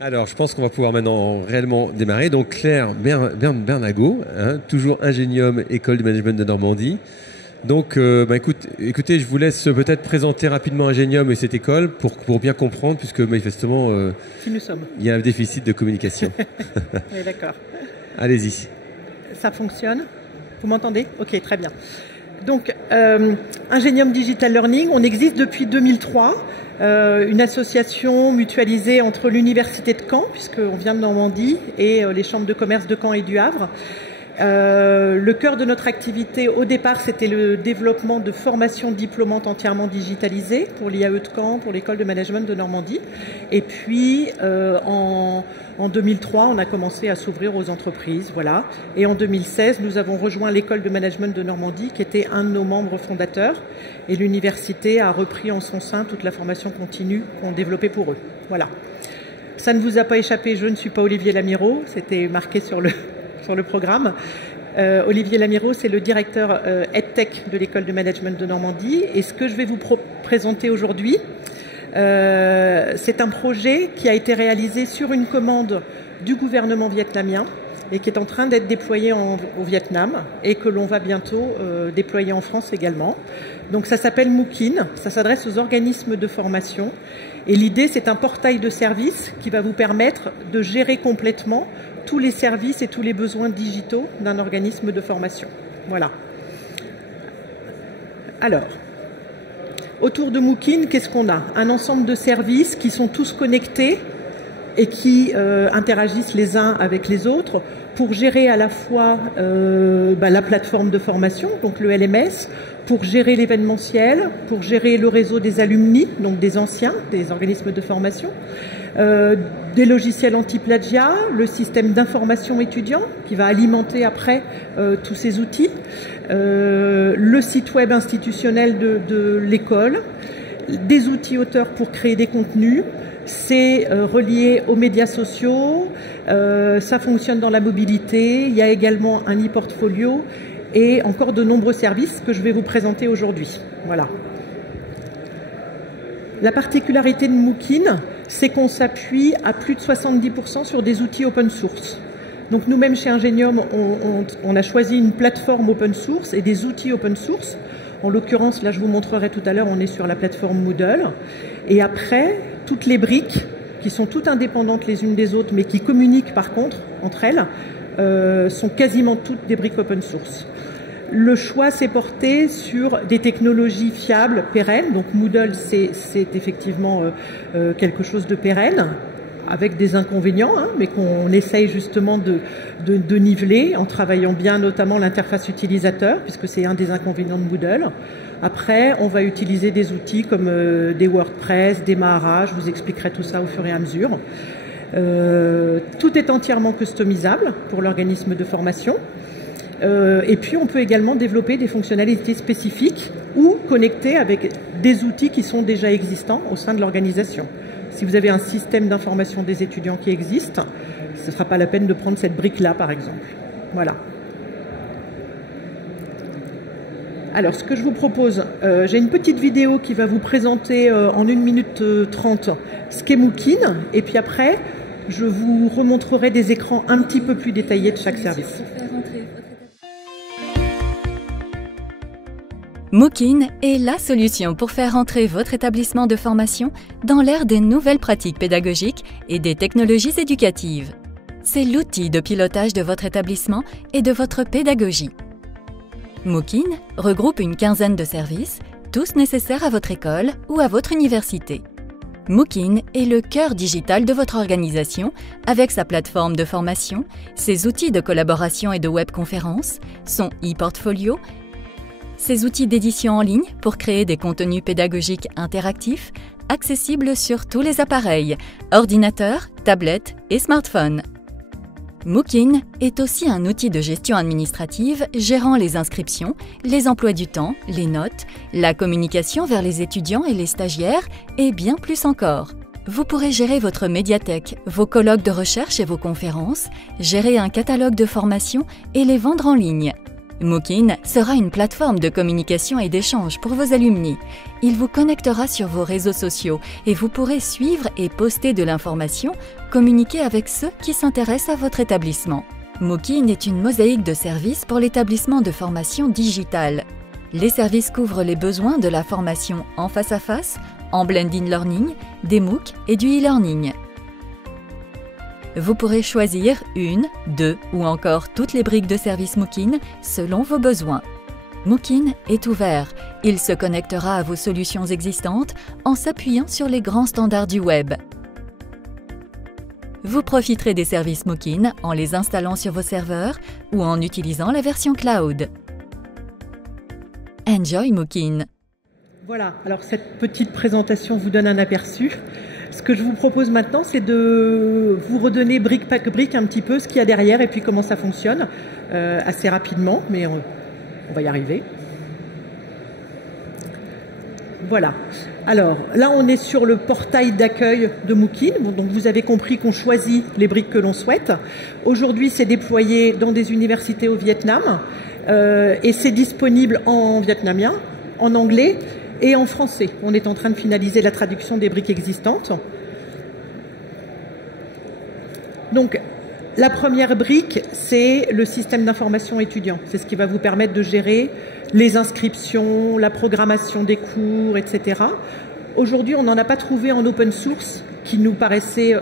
Alors, je pense qu'on va pouvoir maintenant réellement démarrer. Donc, Claire Bernago, hein, toujours Ingénium, École de Management de Normandie. Donc, écoutez, je vous laisse peut-être présenter rapidement Ingénium et cette école pour bien comprendre, puisque manifestement, qui nous sommes. Il y a un déficit de communication. Oui, d'accord. Allez-y. Ça fonctionne? Vous m'entendez? Ok, très bien. Donc, Ingénium Digital Learning, on existe depuis 2003. Une association mutualisée entre l'Université de Caen, puisqu'on vient de Normandie, et les chambres de commerce de Caen et du Havre. Le cœur de notre activité, au départ, c'était le développement de formations diplômantes entièrement digitalisées pour l'IAE de Caen, pour l'école de management de Normandie. Et puis, en 2003, on a commencé à s'ouvrir aux entreprises, voilà. Et en 2016, nous avons rejoint l'école de management de Normandie, qui était un de nos membres fondateurs. Et l'université a repris en son sein toute la formation continue qu'on développait pour eux. Voilà. Ça ne vous a pas échappé, je ne suis pas Olivier Lamiraud, c'était marqué sur le programme. Olivier Lamiraud, c'est le directeur EdTech de l'école de management de Normandie. Et ce que je vais vous présenter aujourd'hui, c'est un projet qui a été réalisé sur une commande du gouvernement vietnamien et qui est en train d'être déployé au Vietnam et que l'on va bientôt déployer en France également. Donc ça s'appelle Mookin, ça s'adresse aux organismes de formation. Et l'idée, c'est un portail de services qui va vous permettre de gérer complètement tous les services et tous les besoins digitaux d'un organisme de formation. Voilà. Alors, autour de Mookin, qu'est-ce qu'on a? Un ensemble de services qui sont tous connectés et qui interagissent les uns avec les autres pour gérer à la fois la plateforme de formation, donc le LMS, pour gérer l'événementiel, pour gérer le réseau des alumni, donc des anciens, des organismes de formation, des logiciels anti-plagiat, le système d'information étudiant qui va alimenter après tous ces outils, le site web institutionnel de l'école, des outils auteurs pour créer des contenus. C'est relié aux médias sociaux, ça fonctionne dans la mobilité, il y a également un e-portfolio et encore de nombreux services que je vais vous présenter aujourd'hui. Voilà. La particularité de Mookin, c'est qu'on s'appuie à plus de 70% sur des outils open source. Donc nous-mêmes chez Ingénium, on a choisi une plateforme open source et des outils open source. En l'occurrence, là je vous montrerai tout à l'heure, on est sur la plateforme Moodle. Et après, toutes les briques, qui sont toutes indépendantes les unes des autres, mais qui communiquent par contre entre elles, sont quasiment toutes des briques open source. Le choix s'est porté sur des technologies fiables, pérennes. Donc Moodle, c'est effectivement quelque chose de pérenne, avec des inconvénients, hein, mais qu'on essaye justement de niveler en travaillant bien notamment l'interface utilisateur, puisque c'est un des inconvénients de Moodle. Après, on va utiliser des outils comme des WordPress, des Mahara, je vous expliquerai tout ça au fur et à mesure. Tout est entièrement customisable pour l'organisme de formation. Et puis, on peut également développer des fonctionnalités spécifiques ou connecter avec des outils qui sont déjà existants au sein de l'organisation. Si vous avez un système d'information des étudiants qui existe, ce ne sera pas la peine de prendre cette brique-là, par exemple. Voilà. Alors, ce que je vous propose, j'ai une petite vidéo qui va vous présenter en 1 minute 30 ce qu'est Mookin, et puis après, je vous remontrerai des écrans un petit peu plus détaillés de chaque service. Mookin est la solution pour faire entrer votre établissement de formation dans l'ère des nouvelles pratiques pédagogiques et des technologies éducatives. C'est l'outil de pilotage de votre établissement et de votre pédagogie. Mookin regroupe une quinzaine de services, tous nécessaires à votre école ou à votre université. Mookin est le cœur digital de votre organisation avec sa plateforme de formation, ses outils de collaboration et de webconférence, son e-portfolio, ses outils d'édition en ligne pour créer des contenus pédagogiques interactifs, accessibles sur tous les appareils, ordinateurs, tablettes et smartphones. Mookin est aussi un outil de gestion administrative gérant les inscriptions, les emplois du temps, les notes, la communication vers les étudiants et les stagiaires et bien plus encore. Vous pourrez gérer votre médiathèque, vos colloques de recherche et vos conférences, gérer un catalogue de formation et les vendre en ligne. Mookin sera une plateforme de communication et d'échange pour vos alumni. Il vous connectera sur vos réseaux sociaux et vous pourrez suivre et poster de l'information, communiquer avec ceux qui s'intéressent à votre établissement. Mookin est une mosaïque de services pour l'établissement de formation digitale. Les services couvrent les besoins de la formation en face à face, en blended learning, des MOOC et du e-learning. Vous pourrez choisir une, deux ou encore toutes les briques de service Mookin selon vos besoins. Mookin est ouvert. Il se connectera à vos solutions existantes en s'appuyant sur les grands standards du web. Vous profiterez des services Mookin en les installant sur vos serveurs ou en utilisant la version cloud. Enjoy Mookin. Voilà, alors cette petite présentation vous donne un aperçu. Ce que je vous propose maintenant, c'est de vous redonner brique par brique un petit peu ce qu'il y a derrière et puis comment ça fonctionne assez rapidement, mais on va y arriver. Voilà. Alors là, on est sur le portail d'accueil de Mookin. Bon, donc vous avez compris qu'on choisit les briques que l'on souhaite. Aujourd'hui, c'est déployé dans des universités au Vietnam et c'est disponible en vietnamien, en anglais et en français. On est en train de finaliser la traduction des briques existantes. Donc, la première brique, c'est le système d'information étudiant. C'est ce qui va vous permettre de gérer les inscriptions, la programmation des cours, etc. Aujourd'hui, on n'en a pas trouvé en open source qui nous paraissait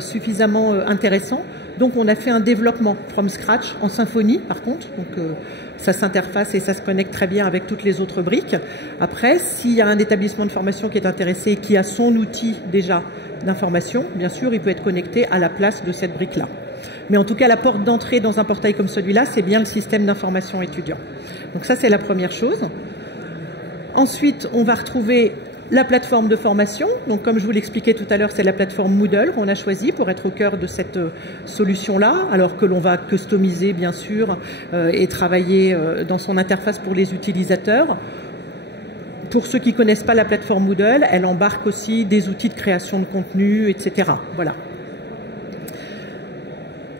suffisamment intéressant. Donc, on a fait un développement from scratch en Symfony, par contre. Donc, ça s'interface et ça se connecte très bien avec toutes les autres briques. Après, s'il y a un établissement de formation qui est intéressé et qui a son outil déjà d'information, bien sûr, il peut être connecté à la place de cette brique-là. Mais en tout cas, la porte d'entrée dans un portail comme celui-là, c'est bien le système d'information étudiant. Donc ça, c'est la première chose. Ensuite, on va retrouver la plateforme de formation. Donc, comme je vous l'expliquais tout à l'heure, c'est la plateforme Moodle qu'on a choisie pour être au cœur de cette solution-là, alors que l'on va customiser, bien sûr, et travailler dans son interface pour les utilisateurs. Pour ceux qui ne connaissent pas la plateforme Moodle, elle embarque aussi des outils de création de contenu, etc. Voilà.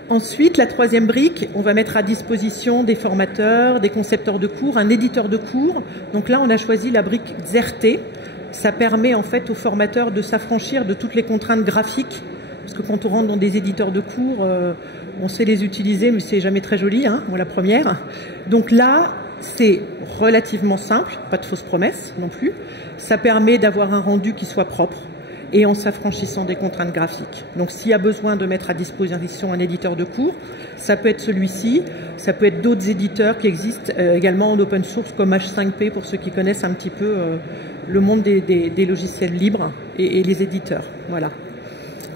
Ensuite, la troisième brique, on va mettre à disposition des formateurs, des concepteurs de cours, un éditeur de cours. Donc là, on a choisi la brique Xerte. Ça permet en fait aux formateurs de s'affranchir de toutes les contraintes graphiques. Parce que quand on rentre dans des éditeurs de cours, on sait les utiliser, mais c'est jamais très joli, hein, la première. Donc là, c'est relativement simple, pas de fausses promesses non plus. Ça permet d'avoir un rendu qui soit propre et en s'affranchissant des contraintes graphiques. Donc s'il y a besoin de mettre à disposition un éditeur de cours, ça peut être celui-ci, ça peut être d'autres éditeurs qui existent également en open source comme H5P pour ceux qui connaissent un petit peu le monde des logiciels libres et les éditeurs. Voilà.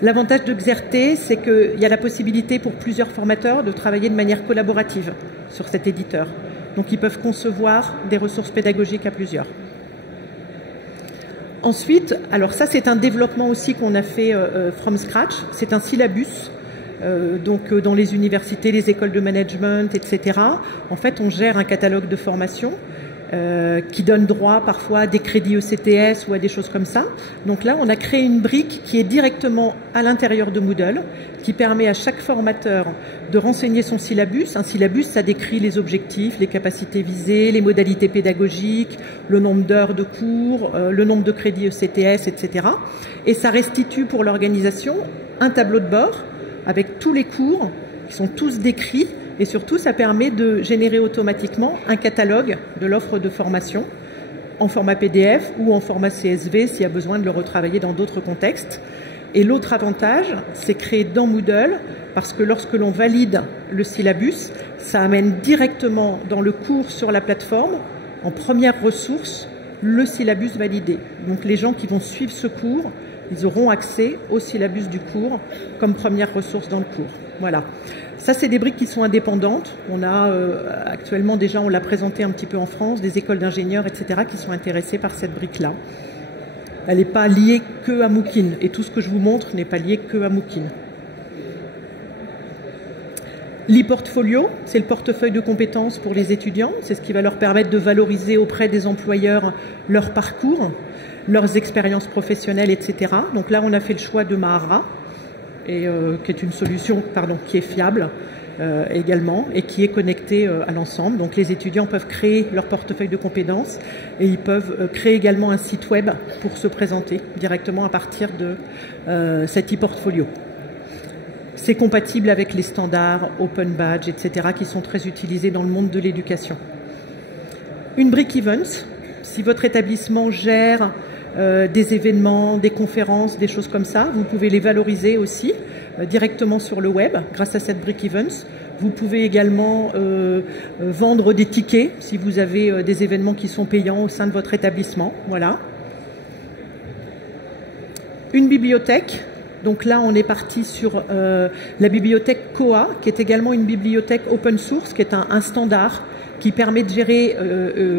L'avantage de Xerte, c'est qu'il y a la possibilité pour plusieurs formateurs de travailler de manière collaborative sur cet éditeur. Donc ils peuvent concevoir des ressources pédagogiques à plusieurs. Ensuite, alors ça c'est un développement aussi qu'on a fait from scratch, c'est un syllabus, donc dans les universités, les écoles de management, etc. En fait, on gère un catalogue de formation qui donne droit parfois à des crédits ECTS ou à des choses comme ça. Donc là, on a créé une brique qui est directement à l'intérieur de Moodle, qui permet à chaque formateur de renseigner son syllabus. Un syllabus, ça décrit les objectifs, les capacités visées, les modalités pédagogiques, le nombre d'heures de cours, le nombre de crédits ECTS, etc. Et ça restitue pour l'organisation un tableau de bord avec tous les cours qui sont tous décrits. Et surtout, ça permet de générer automatiquement un catalogue de l'offre de formation en format PDF ou en format CSV s'il y a besoin de le retravailler dans d'autres contextes. Et l'autre avantage, c'est créé dans Moodle parce que lorsque l'on valide le syllabus, ça amène directement dans le cours sur la plateforme, en première ressource, le syllabus validé. Donc les gens qui vont suivre ce cours, ils auront accès au syllabus du cours comme première ressource dans le cours. Voilà. Ça, c'est des briques qui sont indépendantes. On a actuellement déjà, on l'a présenté un petit peu en France, des écoles d'ingénieurs, etc., qui sont intéressées par cette brique-là. Elle n'est pas liée que à Mookin. Et tout ce que je vous montre n'est pas lié que à Mookin. L'e-portfolio, c'est le portefeuille de compétences pour les étudiants. C'est ce qui va leur permettre de valoriser auprès des employeurs leur parcours, leurs expériences professionnelles, etc. Donc là, on a fait le choix de Mahara, qui est une solution qui est fiable également et qui est connecté à l'ensemble. Donc les étudiants peuvent créer leur portefeuille de compétences et ils peuvent créer également un site web pour se présenter directement à partir de cet e-portfolio. C'est compatible avec les standards Open Badge, etc., qui sont très utilisés dans le monde de l'éducation. Une brique Events, si votre établissement gère des événements, des conférences, des choses comme ça, vous pouvez les valoriser aussi directement sur le web grâce à cette brique Events. Vous pouvez également vendre des tickets si vous avez des événements qui sont payants au sein de votre établissement. Voilà. Une bibliothèque. Donc là, on est parti sur la bibliothèque Koha, qui est également une bibliothèque open source, qui est un standard qui permet de gérer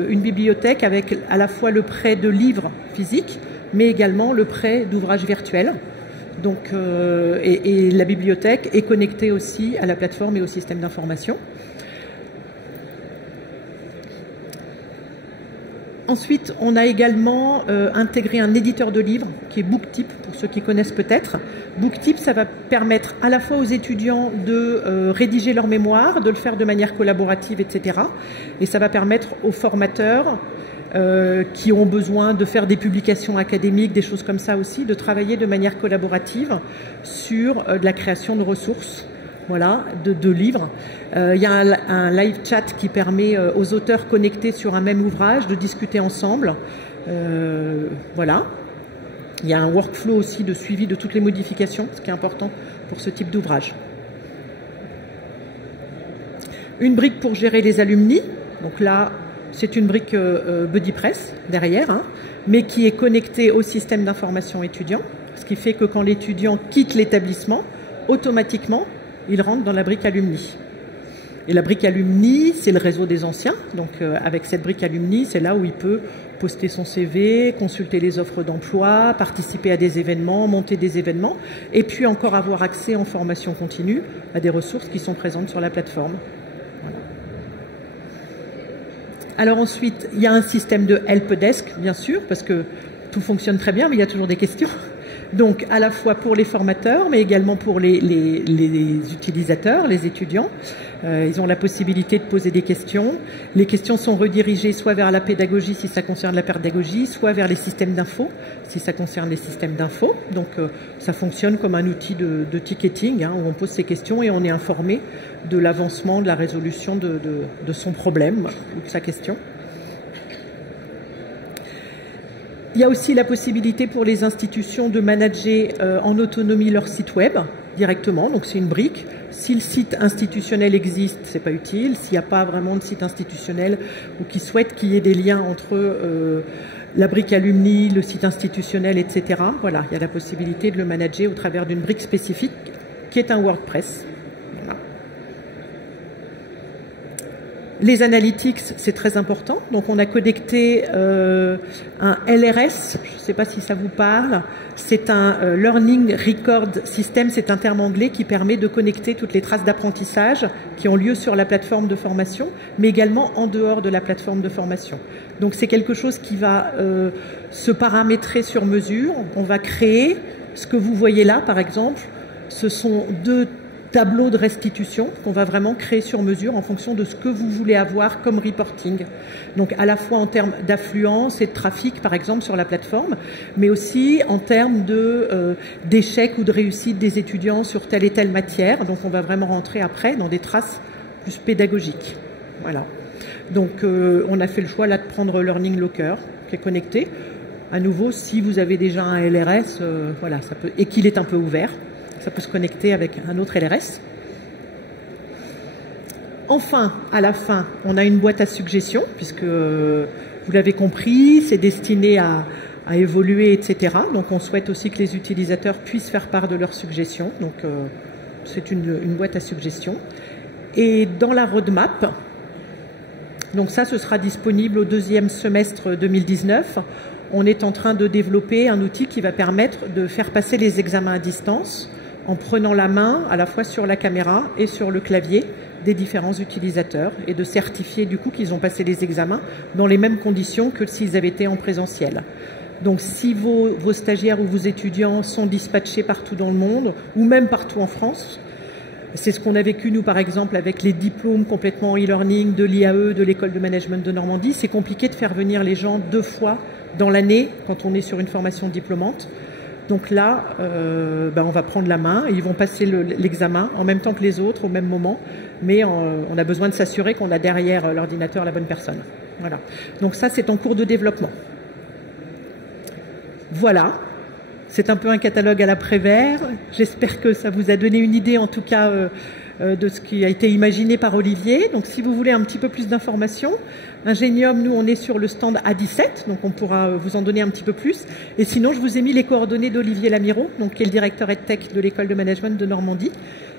une bibliothèque avec à la fois le prêt de livres physiques, mais également le prêt d'ouvrages virtuels. Donc, et la bibliothèque est connectée aussi à la plateforme et au système d'information. Ensuite, on a également intégré un éditeur de livres qui est Booktip, pour ceux qui connaissent peut-être. Booktip, ça va permettre à la fois aux étudiants de rédiger leur mémoire, de le faire de manière collaborative, etc. Et ça va permettre aux formateurs qui ont besoin de faire des publications académiques, des choses comme ça aussi, de travailler de manière collaborative sur de la création de ressources. Voilà, de livres. Il y a un live chat qui permet aux auteurs connectés sur un même ouvrage de discuter ensemble. Voilà. Il y a un workflow aussi de suivi de toutes les modifications, ce qui est important pour ce type d'ouvrage. Une brique pour gérer les alumni. Donc là, c'est une brique BuddyPress derrière, hein, mais qui est connectée au système d'information étudiant, ce qui fait que quand l'étudiant quitte l'établissement, automatiquement, il rentre dans la brique alumni. Et la brique alumni, c'est le réseau des anciens. Donc avec cette brique alumni, c'est là où il peut poster son CV, consulter les offres d'emploi, participer à des événements, monter des événements, et puis encore avoir accès en formation continue à des ressources qui sont présentes sur la plateforme. Voilà. Alors ensuite, il y a un système de helpdesk, bien sûr, parce que tout fonctionne très bien, mais il y a toujours des questions. Donc à la fois pour les formateurs, mais également pour les utilisateurs, les étudiants. Ils ont la possibilité de poser des questions. Les questions sont redirigées soit vers la pédagogie si ça concerne la pédagogie, soit vers les systèmes d'info si ça concerne les systèmes d'info. Donc ça fonctionne comme un outil de ticketing, hein, où on pose ses questions et on est informé de l'avancement, de la résolution de son problème ou de sa question. Il y a aussi la possibilité pour les institutions de manager en autonomie leur site web directement, donc c'est une brique. Si le site institutionnel existe, c'est pas utile. S'il n'y a pas vraiment de site institutionnel ou qui souhaite qu'il y ait des liens entre la brique alumni, le site institutionnel, etc., voilà, il y a la possibilité de le manager au travers d'une brique spécifique qui est un WordPress. Voilà. Les analytics, c'est très important. Donc, on a connecté un LRS. Je ne sais pas si ça vous parle. C'est un Learning Record System. C'est un terme anglais qui permet de connecter toutes les traces d'apprentissage qui ont lieu sur la plateforme de formation, mais également en dehors de la plateforme de formation. Donc, c'est quelque chose qui va se paramétrer sur mesure. On va créer ce que vous voyez là, par exemple. Ce sont deux tableau de restitution qu'on va vraiment créer sur mesure en fonction de ce que vous voulez avoir comme reporting. Donc à la fois en termes d'affluence et de trafic par exemple sur la plateforme, mais aussi en termes d'échecs ou de réussite des étudiants sur telle et telle matière. Donc on va vraiment rentrer après dans des traces plus pédagogiques. Voilà. Donc on a fait le choix là de prendre Learning Locker qui est connecté. À nouveau, si vous avez déjà un LRS, voilà, ça peut, et qu'il est un peu ouvert, ça peut se connecter avec un autre LRS. Enfin, à la fin, on a une boîte à suggestions, puisque vous l'avez compris, c'est destiné à évoluer, etc. Donc on souhaite aussi que les utilisateurs puissent faire part de leurs suggestions. Donc c'est une boîte à suggestions. Et dans la roadmap, donc ça, ce sera disponible au deuxième semestre 2019. On est en train de développer un outil qui va permettre de faire passer les examens à distance en prenant la main à la fois sur la caméra et sur le clavier des différents utilisateurs et de certifier du coup qu'ils ont passé les examens dans les mêmes conditions que s'ils avaient été en présentiel. Donc si vos stagiaires ou vos étudiants sont dispatchés partout dans le monde ou même partout en France, C'est ce qu'on a vécu, nous, par exemple, avec les diplômes complètement e-learning de l'IAE, de l'École de Management de Normandie. C'est compliqué de faire venir les gens 2 fois dans l'année quand on est sur une formation diplômante. Donc là, on va prendre la main et ils vont passer l'examen en même temps que les autres, au même moment. Mais on a besoin de s'assurer qu'on a derrière l'ordinateur la bonne personne. Voilà. Donc ça, c'est en cours de développement. Voilà. C'est un peu un catalogue à la Prévert. J'espère que ça vous a donné une idée, en tout cas, de ce qui a été imaginé par Olivier. Donc, si vous voulez un petit peu plus d'informations, Ingenium, nous, on est sur le stand A17, donc on pourra vous en donner un petit peu plus. Et sinon, je vous ai mis les coordonnées d'Olivier Lamiraud, donc, qui est le directeur EdTech de l'École de Management de Normandie,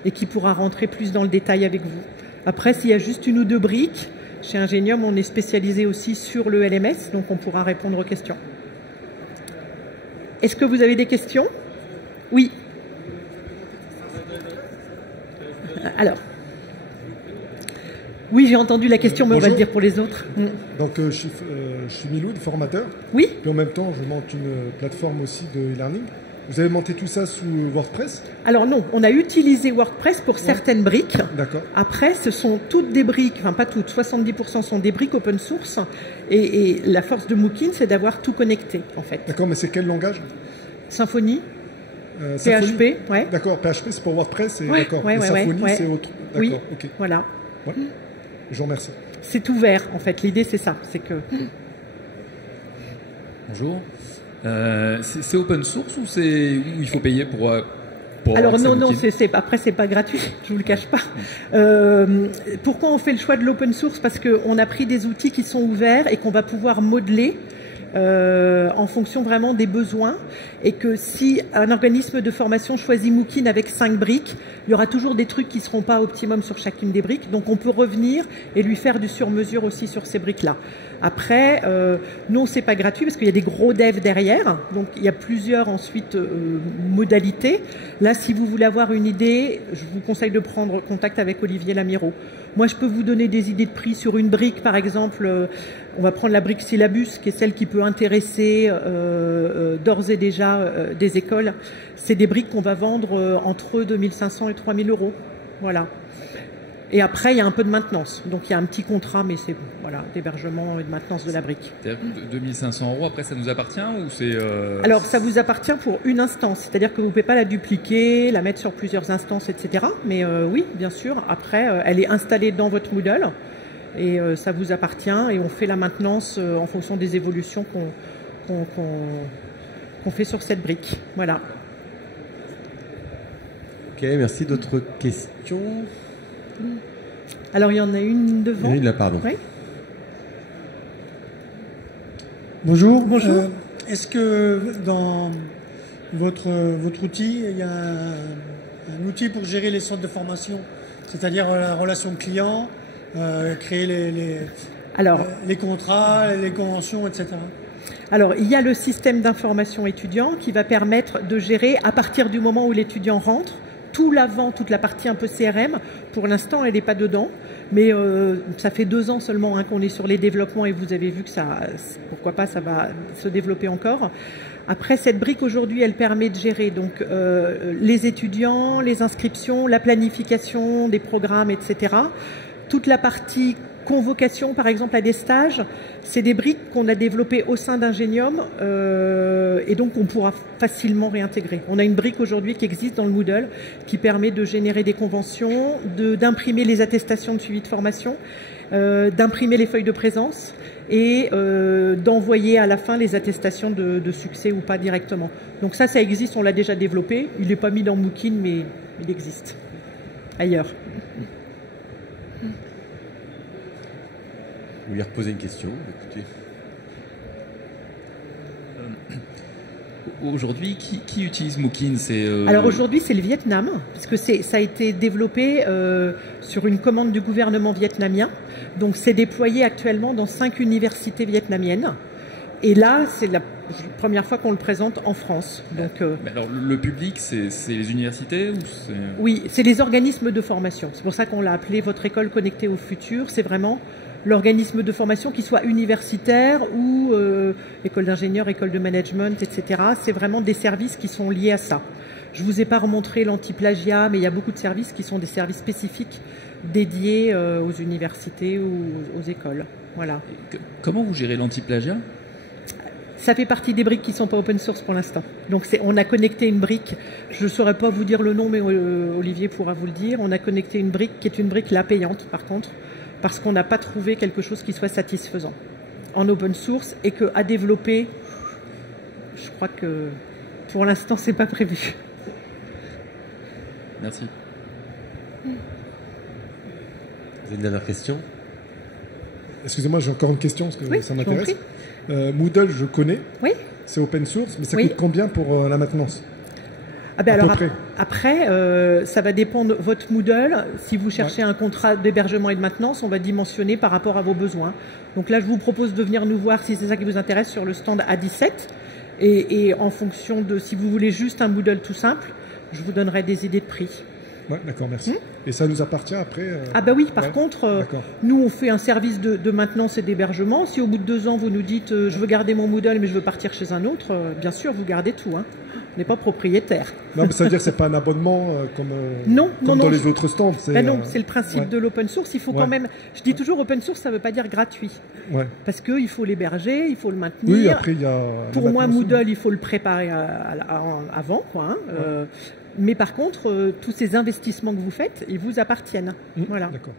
et qui pourra rentrer plus dans le détail avec vous. Après, s'il y a juste 1 ou 2 briques, chez Ingenium, on est spécialisé aussi sur le LMS, donc on pourra répondre aux questions. Est-ce que vous avez des questions? Oui. Alors. Oui, j'ai entendu la question, mais on va le dire pour les autres. Donc, je suis Miloud, formateur. Oui. Et en même temps, je monte une plateforme aussi de e-learning. Vous avez monté tout ça sous WordPress? Alors non, on a utilisé WordPress pour certaines briques. D'accord. Après, ce sont toutes des briques, enfin pas toutes, 70% sont des briques open source. Et la force de Mookin, c'est d'avoir tout connecté, en fait. D'accord, mais c'est quel langage? Symfony. Symfony. PHP, ouais. D'accord, PHP c'est pour WordPress, ouais, d'accord. Ouais, Symfony c'est autre. D'accord, oui, ok. Voilà. Ouais. Je vous remercie. C'est ouvert, en fait. L'idée, c'est ça. C'est que. Bonjour. C'est open source ou il faut payer pour alors non, après c'est pas gratuit, je vous le cache pas. Pourquoi on fait le choix de l'open source? Parce qu'on a pris des outils qui sont ouverts et qu'on va pouvoir modeler en fonction vraiment des besoins, et que si un organisme de formation choisit Mookin avec 5 briques, il y aura toujours des trucs qui ne seront pas optimum sur chacune des briques, donc on peut revenir et lui faire du sur-mesure aussi sur ces briques-là. Après, non, c'est pas gratuit parce qu'il y a des gros devs derrière, donc il y a plusieurs ensuite modalités. Là, si vous voulez avoir une idée, je vous conseille de prendre contact avec Olivier Lamiraud. Moi, je peux vous donner des idées de prix sur une brique, par exemple. On va prendre la brique syllabus, qui est celle qui peut intéresser d'ores et déjà des écoles. C'est des briques qu'on va vendre entre 2500 et 3000 euros. Voilà. Et après, il y a un peu de maintenance. Donc, il y a un petit contrat, mais c'est voilà, d'hébergement et de maintenance de la brique. 2500 €, après, ça nous appartient ou c'est Alors, ça vous appartient pour une instance. C'est-à-dire que vous ne pouvez pas la dupliquer, la mettre sur plusieurs instances, etc. Mais oui, bien sûr. Après, elle est installée dans votre Moodle et ça vous appartient. Et on fait la maintenance en fonction des évolutions qu'on fait sur cette brique. Voilà. Ok, merci. D'autres questions? Alors, il y en a une devant. Il y en a une là, pardon. Oui. Bonjour. Bonjour. Est-ce que dans votre outil, il y a un outil pour gérer les centres de formation, c'est-à-dire la relation client, créer les contrats, les conventions, etc. Alors, il y a le système d'information étudiant qui va permettre de gérer à partir du moment où l'étudiant rentre, tout l'avant, toute la partie un peu CRM. Pour l'instant, elle n'est pas dedans, mais ça fait 2 ans seulement qu'on est sur les développements et vous avez vu que ça, pourquoi pas, ça va se développer encore. Après, cette brique aujourd'hui, elle permet de gérer donc les étudiants, les inscriptions, la planification des programmes, etc. Toute la partie convocation, par exemple, à des stages, c'est des briques qu'on a développées au sein d'Ingenium et donc on pourra facilement réintégrer. On a une brique aujourd'hui qui existe dans le Moodle qui permet de générer des conventions, d'imprimer les attestations de suivi de formation, d'imprimer les feuilles de présence et d'envoyer à la fin les attestations de succès ou pas directement. Donc ça existe, on l'a déjà développé. Il n'est pas mis dans Mookin, mais il existe ailleurs. Vous lui reposer une question. Écoutez. Aujourd'hui, qui utilise Mookin? Alors aujourd'hui, c'est le Vietnam, parce que ça a été développé sur une commande du gouvernement vietnamien. Donc c'est déployé actuellement dans 5 universités vietnamiennes. Et là, c'est la première fois qu'on le présente en France. Donc, alors, le public, c'est les universités ou oui, c'est les organismes de formation. C'est pour ça qu'on l'a appelé Votre école connectée au futur. C'est vraiment l'organisme de formation, qui soit universitaire ou école d'ingénieur, école de management, etc. C'est vraiment des services qui sont liés à ça. Je vous ai pas remontré l'anti-plagiat, mais il y a beaucoup de services qui sont des services spécifiques dédiés aux universités ou aux écoles. Voilà. Comment vous gérez l'anti-plagiat? Ça fait partie des briques qui ne sont pas open source pour l'instant. Donc on a connecté une brique, je ne saurais pas vous dire le nom, mais Olivier pourra vous le dire. On a connecté une brique qui est une brique là payante par contre, parce qu'on n'a pas trouvé quelque chose qui soit satisfaisant en open source et qu'à développer, je crois que pour l'instant c'est pas prévu. Merci. Vous avez une dernière question? Excusez-moi, j'ai encore une question parce que Oui, ça je vous en m'intéresse. prie. Moodle, je connais. Oui. C'est open source, mais ça Oui. coûte combien pour la maintenance? Ah ben À peu alors près. après, ça va dépendre de votre Moodle. Si vous cherchez un contrat d'hébergement et de maintenance, on va dimensionner par rapport à vos besoins. Donc là, je vous propose de venir nous voir si c'est ça qui vous intéresse sur le stand A17. Et en fonction de si vous voulez juste un Moodle tout simple, je vous donnerai des idées de prix. Ouais, d'accord, merci. Et ça nous appartient après Ah bah oui, par ouais. contre, D'accord. nous on fait un service de maintenance et d'hébergement. Si au bout de 2 ans vous nous dites je veux garder mon Moodle mais je veux partir chez un autre, bien sûr vous gardez tout. Hein. On n'est pas propriétaire. Non, mais ça veut dire que c'est pas un abonnement comme, Non, comme non, dans non, les autres stands. C'est Ben non, c'est le principe ouais. de l'open source. Il faut quand même. Je dis toujours open source, ça ne veut pas dire gratuit. Ouais. Parce qu'il faut l'héberger, il faut le maintenir. Oui, après il y a. Pour la moi, maintenance. Moodle, il faut le préparer avant, quoi. Hein. Mais par contre, tous ces investissements que vous faites, ils vous appartiennent. Voilà. D'accord.